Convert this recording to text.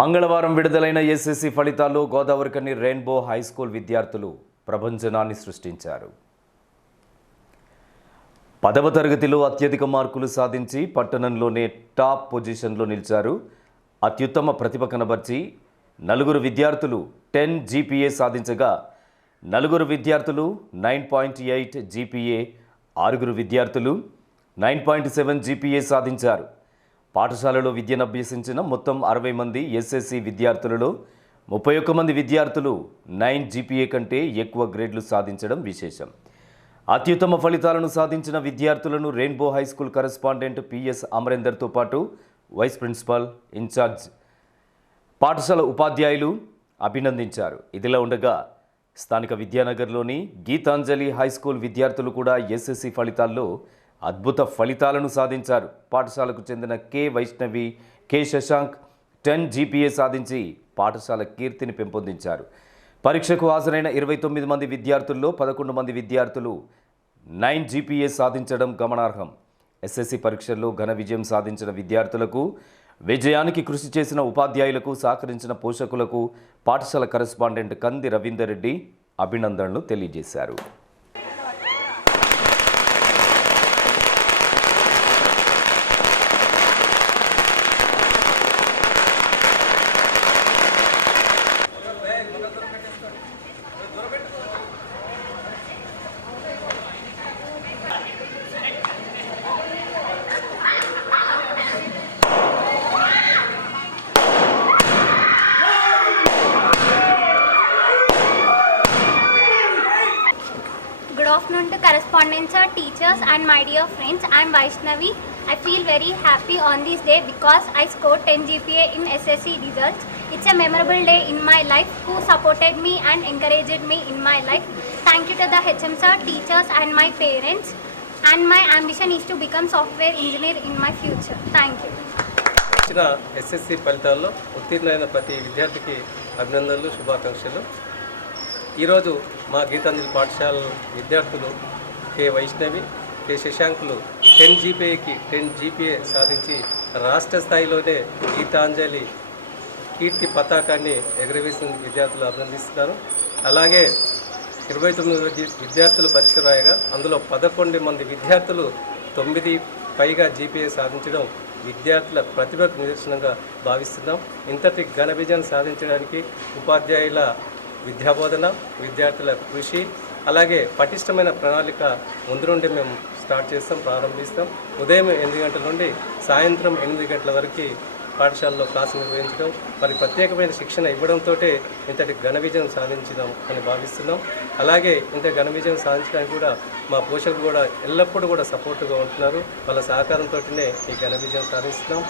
మంగళవారం విడుదలైన ఎస్ఎస్సి ఫలితాల్లో గోదావరికని రెయిన్బో హై స్కూల్ విద్యార్థులు ప్రభంజనాన్ని సృష్టించారు. పదవ తరగతిలో అత్యధిక మార్కులు సాధించి పట్టణంలోనే టాప్ పొజిషన్లో నిలిచారు. అత్యుత్తమ ప్రతిభ కనబర్చి నలుగురు విద్యార్థులు టెన్ జీపీఏ సాధించగా నలుగురు విద్యార్థులు నైన్ పాయింట్ ఎయిట్ జీపీఏ ఆరుగురు విద్యార్థులు నైన్ పాయింట్ సెవెన్ జీపీఏ సాధించారు. పాఠశాలలో విద్యను అభ్యసించిన మొత్తం అరవై మంది ఎస్ఎస్సి విద్యార్థులలో ముప్పై ఒక్క మంది విద్యార్థులు నైన్ జీపీఏ కంటే ఎక్కువ గ్రేడ్లు సాధించడం విశేషం. అత్యుత్తమ ఫలితాలను సాధించిన విద్యార్థులను rainbow high school correspondent PS అమరేందర్తో పాటు వైస్ ప్రిన్సిపాల్ ఇన్ఛార్జ్ పాఠశాల ఉపాధ్యాయులు అభినందించారు. ఇదిలా ఉండగా స్థానిక విద్యానగర్లోని గీతాంజలి హై స్కూల్ విద్యార్థులు కూడా ఎస్ఎస్సి ఫలితాల్లో అద్భుత ఫలితాలను సాధించారు. పాఠశాలకు చెందిన K Vaishnavi K Shashank ten GPA సాధించి పాఠశాల కీర్తిని పెంపొందించారు. పరీక్షకు హాజరైన ఇరవై తొమ్మిది మంది విద్యార్థుల్లో పదకొండు మంది విద్యార్థులు నైన్ జీపీఏ సాధించడం గమనార్హం. ఎస్ఎస్సి పరీక్షల్లో ఘన విజయం సాధించిన విద్యార్థులకు విజయానికి కృషి చేసిన ఉపాధ్యాయులకు సహకరించిన పోషకులకు పాఠశాల కరెస్పాండెంట్ కంది రవీందర్ రెడ్డి అభినందనలు తెలియజేశారు. Afternoon to correspondents, sir, teachers, and my dear friends. I am Vaishnavi. I feel very happy on this day because I scored 10 GPA in SSC results. It's a memorable day in my life who supported me and encouraged me in my life. Thank you to the HM sir, teachers, and my parents. And my ambition is to become software engineer in my future. Thank you. ఇచ్చిన SSC ఫలితాల్లో ఉత్తీర్ణమైన ప్రతి విద్యార్థికి అభినందనలు శుభాకాంక్షలు ఈరోజు మా గీతాంజలి పాఠశాల విద్యార్థులు కె వైష్ణవి కె శశాంకులు టెన్ జీపీఏకి టెన్ జీపీఏ సాధించి రాష్ట్ర స్థాయిలోనే గీతాంజలి కీర్తి పతాకాన్ని ఎగురవేసిన విద్యార్థులు అభినందిస్తున్నారు. అలాగే ఇరవై తొమ్మిది విద్యార్థులు పరీక్ష రాయగా అందులో పదకొండు మంది విద్యార్థులు తొమ్మిది పైగా జీపీఏ సాధించడం విద్యార్థుల ప్రతిభకు నిదర్శనంగా భావిస్తున్నాం. ఇంతటి ఘన విజయం సాధించడానికి ఉపాధ్యాయుల విద్యాబోధన విద్యార్థుల కృషి అలాగే పటిష్టమైన ప్రణాళిక ముందు నుండి మేము స్టార్ట్ చేస్తాం ప్రారంభిస్తాం. ఉదయం ఎనిమిది గంటల నుండి సాయంత్రం ఎనిమిది గంటల వరకు పాఠశాలలో క్లాసు నిర్వహించడం మరి ప్రత్యేకమైన శిక్షణ ఇవ్వడంతో ఇంతటి ఘన విజయం సాధించడం అని భావిస్తున్నాం. అలాగే ఇంత ఘన విజయం సాధించడానికి కూడా మా పోషకులు కూడా ఎల్లప్పుడూ కూడా సపోర్టుగా ఉంటున్నారు. వాళ్ళ సహకారంతోనే ఈ ఘన విజయం సాధిస్తున్నాం.